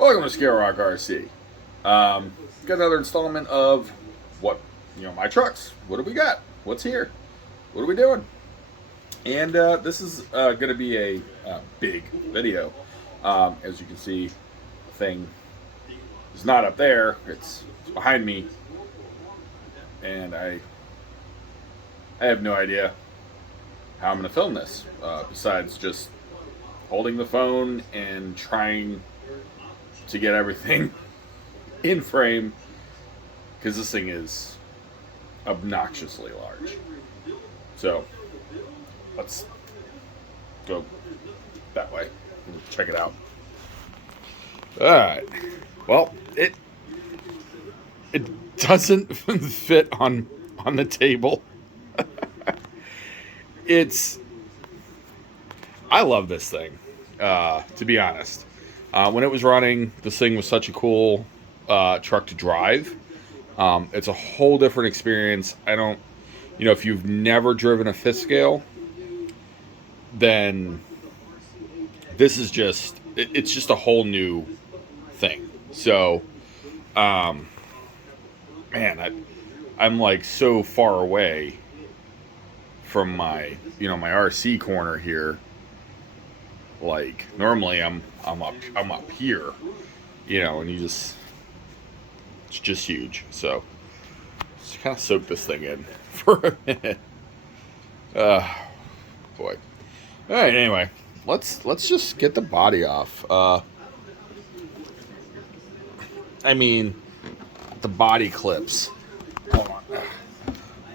Welcome to Scale Rock RC. Got another installment of my trucks. What do we got? What's here? What are we doing? And this is going to be a big video. As you can see, the thing is not up there. It's behind me, and I have no idea how I'm going to film this. Besides just holding the phone and trying to get everything in frame, because this thing is obnoxiously large. So let's go that way and check it out. All right. Well, it doesn't fit on the table. I love this thing, to be honest. When it was running, this thing was such a cool truck to drive. It's a whole different experience. If you've never driven a fifth scale, then this is it's just a whole new thing. So, man, I'm like so far away from my RC corner here. Like normally I'm up here, and it's just huge. So just kind of soak this thing in for a minute. Boy. All right. Anyway, let's just get the body off. The body clips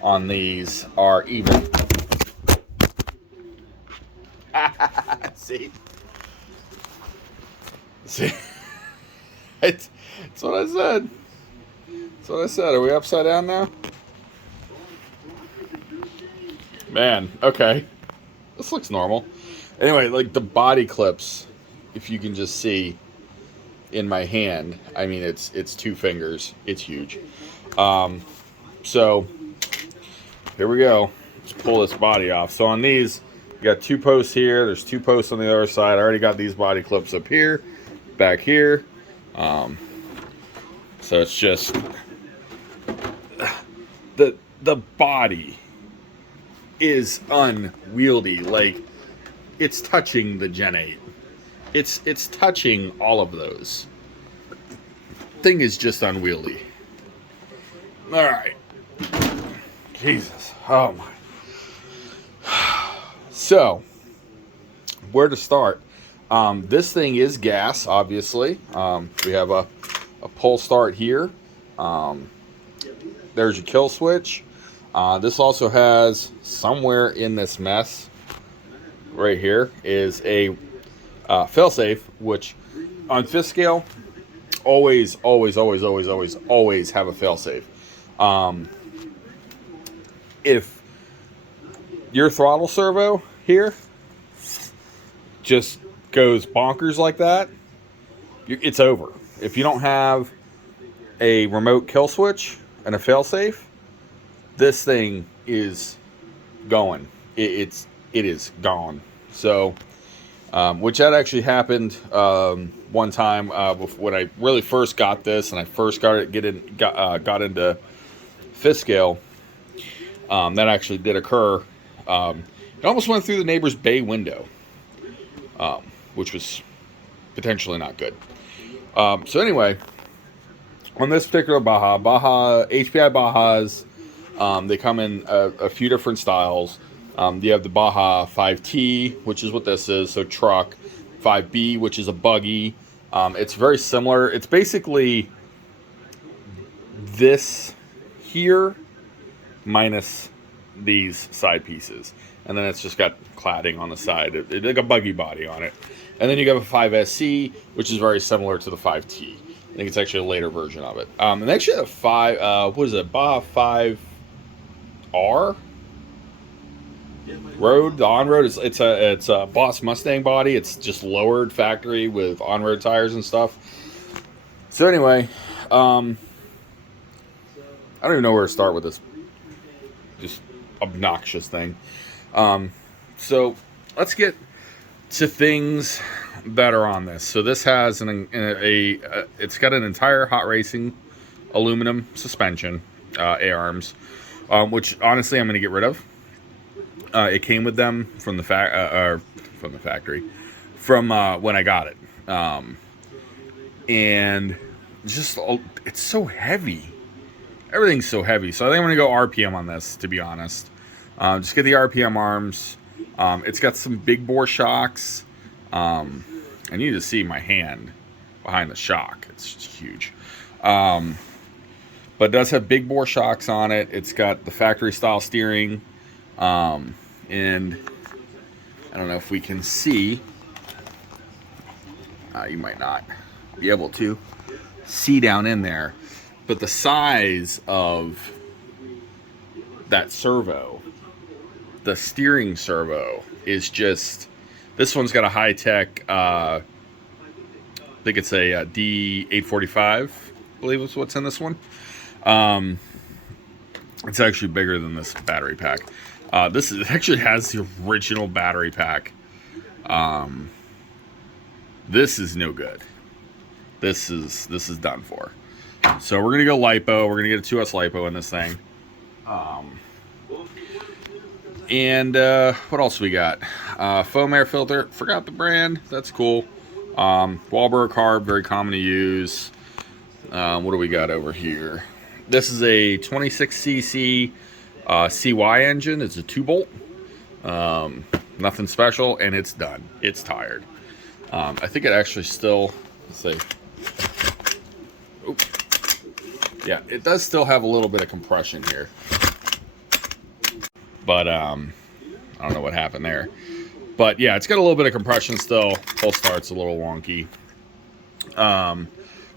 on these are even. See, it's what I said. That's what I said. Are we upside down now? Man, okay. This looks normal. Anyway, like the body clips, if you can just see in my hand, it's 2 fingers. It's huge. So here we go. Let's pull this body off. So on these, you got 2 posts here. There's 2 posts on the other side. I already got these body clips up here, back here. So it's just the body is unwieldy. Like, it's touching the Gen 8. It's touching all of those. Thing is just unwieldy. All right. Jesus. Oh my. So, where to start? This thing is gas, obviously. We have a pull start here. There's your kill switch. This also has, somewhere in this mess, right here, is a failsafe, which on fifth scale, always have a failsafe. If your throttle servo here just goes bonkers like that, it's over. If you don't have a remote kill switch and a failsafe, this thing is going. It is gone. So, which that actually happened one time when I really first got this, and I first got into fifth scale. That actually did occur. It almost went through the neighbor's bay window, which was potentially not good. So anyway, on this particular Baja HPI Bajas, they come in a few different styles. You have the Baja 5T, which is what this is, so truck. 5B, which is a buggy. It's very similar. It's basically this here minus these side pieces, and then it's just got cladding on the side. It's like a buggy body on it. And then you have a 5SC, which is very similar to the 5T. I think it's actually a later version of it. And actually a 5, what is it, Baja 5R? Road, the on-road, it's a Boss Mustang body. It's just lowered factory with on-road tires and stuff. So anyway, I don't even know where to start with this just obnoxious thing. So let's get to things that are on this. So this has it's got an entire hot racing aluminum suspension, A-arms, which honestly I'm going to get rid of. It came with them from the factory, from when I got it, and just it's so heavy. Everything's so heavy. So I think I'm going to go RPM on this, to be honest. Just get the RPM arms. It's got some big bore shocks. I need to see my hand behind the shock. It's just huge. But it does have big bore shocks on it. It's got the factory style steering. And I don't know if we can see. You might not be able to see down in there. But the size of that servo, the steering servo, is just... This one's got a high-tech, I think it's a D845, I believe is what's in this one. It's actually bigger than this battery pack. It actually has the original battery pack. This is no good. This is done for. So we're gonna go lipo. We're gonna get a 2S lipo in this thing. And what else we got? Foam air filter. Forgot the brand. That's cool. Wahlberg carb, very common to use. What do we got over here? This is a 26cc CY engine. It's a 2-bolt. Nothing special, and it's done. It's tired. I think it actually still, let's see. Oop. Yeah, it does still have a little bit of compression here. But I don't know what happened there. But yeah, it's got a little bit of compression still. Full start's a little wonky.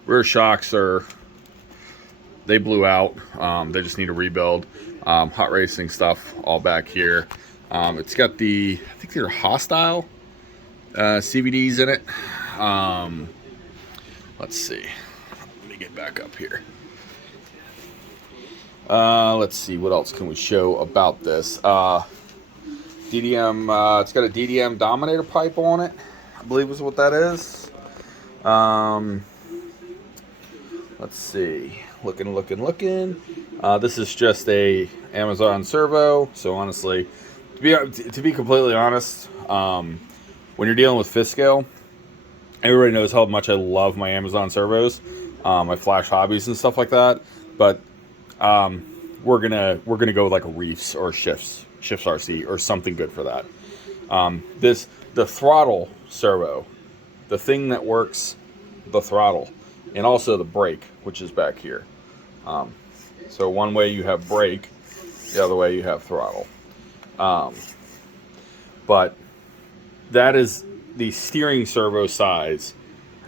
Rear shocks they blew out. They just need a rebuild. Hot racing stuff all back here. It's got I think they're Hostile CVDs in it. Let's see. Let me get back up here. Let's see, what else can we show about this? DDM, it's got a DDM Dominator pipe on it, I believe is what that is. Let's see, looking. This is just a Amazon servo, so honestly, to be completely honest, when you're dealing with fifth scale, everybody knows how much I love my Amazon servos, my Flash hobbies and stuff like that, but we're gonna go with like a Reefs or Shifts RC or something good for that. The throttle servo, the thing that works the throttle, and also the brake, which is back here. So one way you have brake, the other way you have throttle. But that is the steering servo size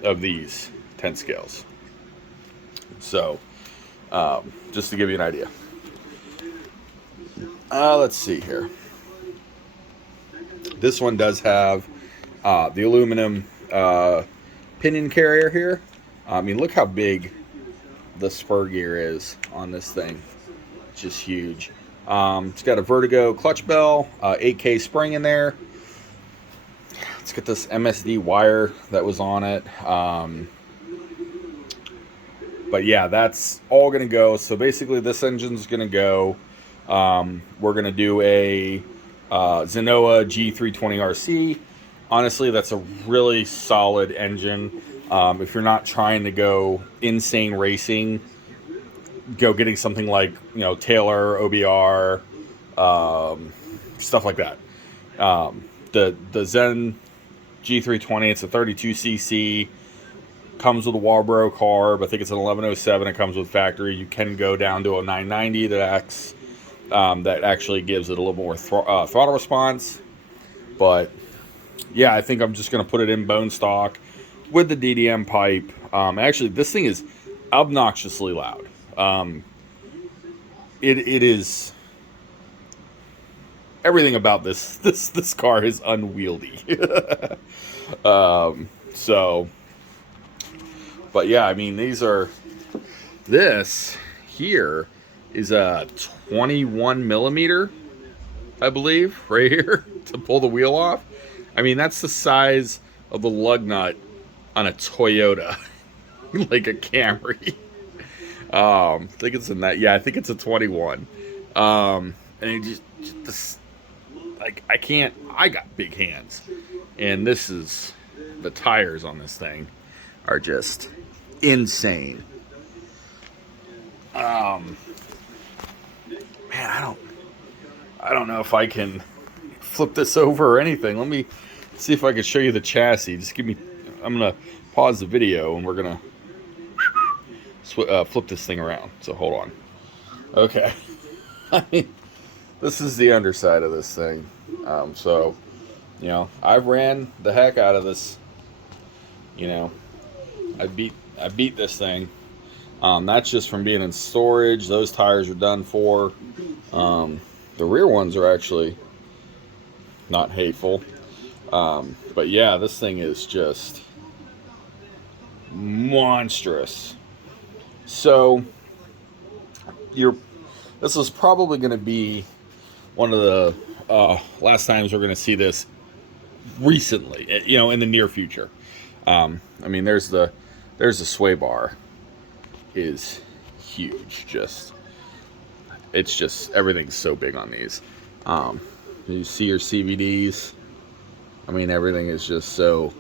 of these 10 scales. So just to give you an idea. Let's see here. This one does have the aluminum pinion carrier here. I mean, look how big the spur gear is on this thing. It's just huge. It's got a Vertigo clutch bell, 8K spring in there. It's got this MSD wire that was on it. But yeah, that's all going to go. So basically this engine's going to go. We're going to do a Zenoa G320RC. Honestly, that's a really solid engine. If you're not trying to go insane racing, go getting something like, Taylor, OBR, stuff like that. The Zen G320, it's a 32cc, comes with a Walbro carb. I think it's an 1107. It comes with factory. You can go down to a 990 that actually gives it a little more throttle response. But yeah, I think I'm just going to put it in bone stock with the DDM pipe. Actually, this thing is obnoxiously loud. It is, everything about this car is unwieldy. But yeah, I mean, this here is a 21 millimeter, I believe, right here, to pull the wheel off. I mean, that's the size of the lug nut on a Toyota, like a Camry. I think it's in that. Yeah, I think it's a 21. And it just this, like I can't. I got big hands, and this is the tires on this thing are just insane. Man, I don't know if I can flip this over or anything. Let me see if I can show you the chassis. Just give me. I'm gonna pause the video and we're gonna flip this thing around. So hold on. Okay. I mean, this is the underside of this thing. So, you know, I've ran the heck out of this. You know, I beat this thing. That's just from being in storage. Those tires are done for. The rear ones are actually not hateful. But yeah, this thing is just monstrous. So this is probably going to be one of the last times we're going to see this recently, you know, in the near future. I mean, there's the sway bar is huge. It's just everything's so big on these. You see your CVDs. I mean, everything is just so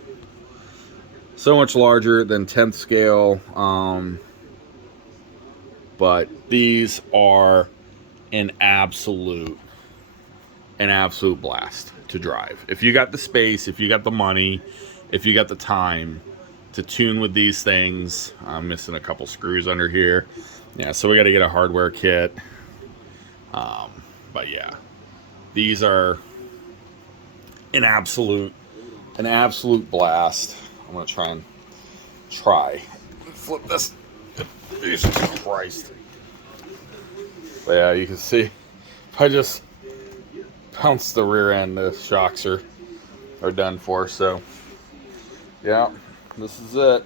much larger than 10th scale. But these are an absolute blast to drive. If you got the space, if you got the money, if you got the time to tune with these things. I'm missing a couple screws under here. Yeah, so we got to get a hardware kit. But yeah, these are an absolute blast. I'm gonna try flip this. Jesus Christ! But yeah, you can see if I just bounce the rear end, the shocks are done for. So yeah, this is it.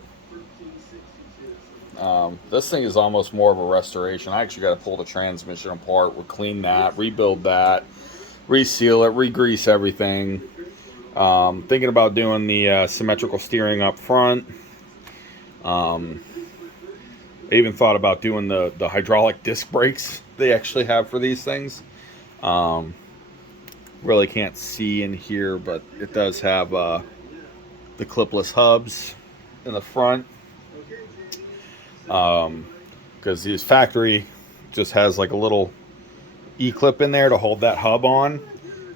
This thing is almost more of a restoration. I actually got to pull the transmission apart. We'll clean that, rebuild that, reseal it, re-grease everything. Thinking about doing the symmetrical steering up front. I even thought about doing the hydraulic disc brakes they actually have for these things. Really can't see in here, but it does have the clipless hubs in the front. Because his factory just has like a little E-clip in there to hold that hub on,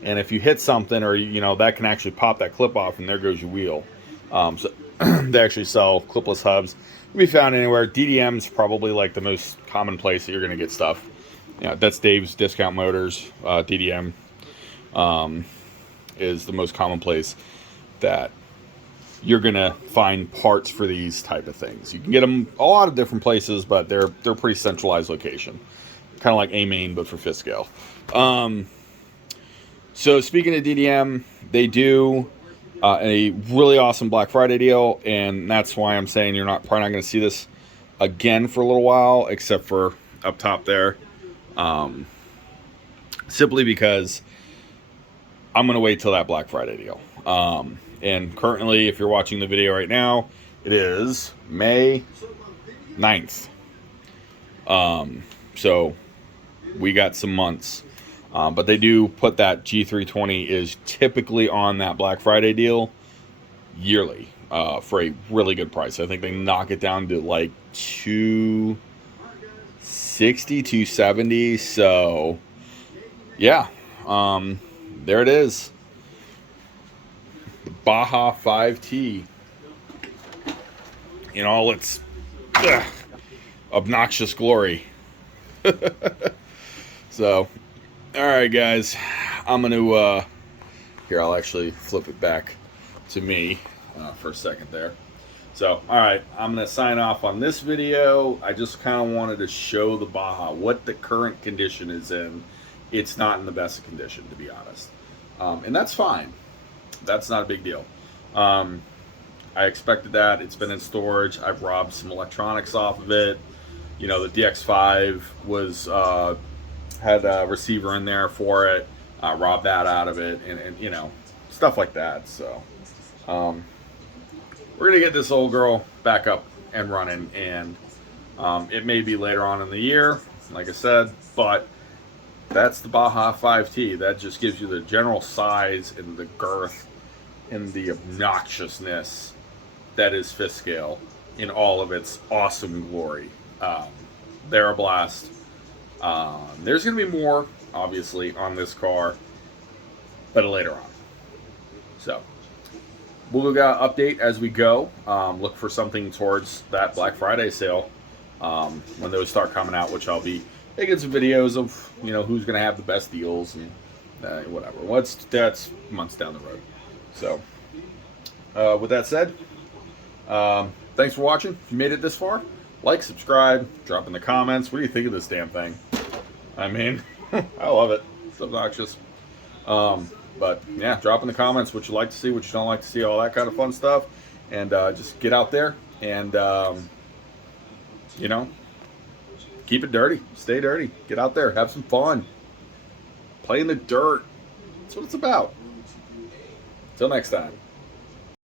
and if you hit something, or you know, that can actually pop that clip off, and there goes your wheel. So they actually sell clipless hubs. Can be found anywhere. DDM's probably like the most common place that you're going to get stuff. Yeah, that's Dave's Discount Motors. DDM is the most common place that you're gonna find parts for these type of things. You can get them a lot of different places, but they're pretty centralized location, kind of like A-Main but for fifth scale. So speaking of DDM, they do a really awesome Black Friday deal, and that's why I'm saying you're probably not going to see this again for a little while, except for up top there. Simply because I'm going to wait till that Black Friday deal. And currently, if you're watching the video right now, it is May 9th. So we got some months. But they do put that G320 is typically on that Black Friday deal yearly for a really good price. I think they knock it down to like $260, $270. So yeah, there it is. The Baja 5T in all its obnoxious glory. So, all right, guys, I'm going to, here, I'll actually flip it back to me for a second there. So, all right, I'm going to sign off on this video. I just kind of wanted to show the Baja, what the current condition is in. It's not in the best condition, to be honest. And that's fine. That's not a big deal. I expected that. It's been in storage. I've robbed some electronics off of it. You know, the DX5 was had a receiver in there for it. Robbed that out of it, and you know, stuff like that. So, we're gonna get this old girl back up and running, and it may be later on in the year, like I said, but that's the Baja 5T. That just gives you the general size and the girth and the obnoxiousness that is fifth scale in all of its awesome glory. They're a blast. There's going to be more, obviously, on this car, but later on. So, we'll update as we go. Look for something towards that Black Friday sale when those start coming out, which I'll be making some videos of, you know, who's going to have the best deals and whatever. That's months down the road. So, with that said, thanks for watching. If you made it this far, like, subscribe, drop in the comments. What do you think of this damn thing? I mean, I love it. It's obnoxious. But yeah, drop in the comments what you like to see, what you don't like to see, all that kind of fun stuff. And just get out there and, you know, keep it dirty. Stay dirty. Get out there. Have some fun. Play in the dirt. That's what it's about. Till next time.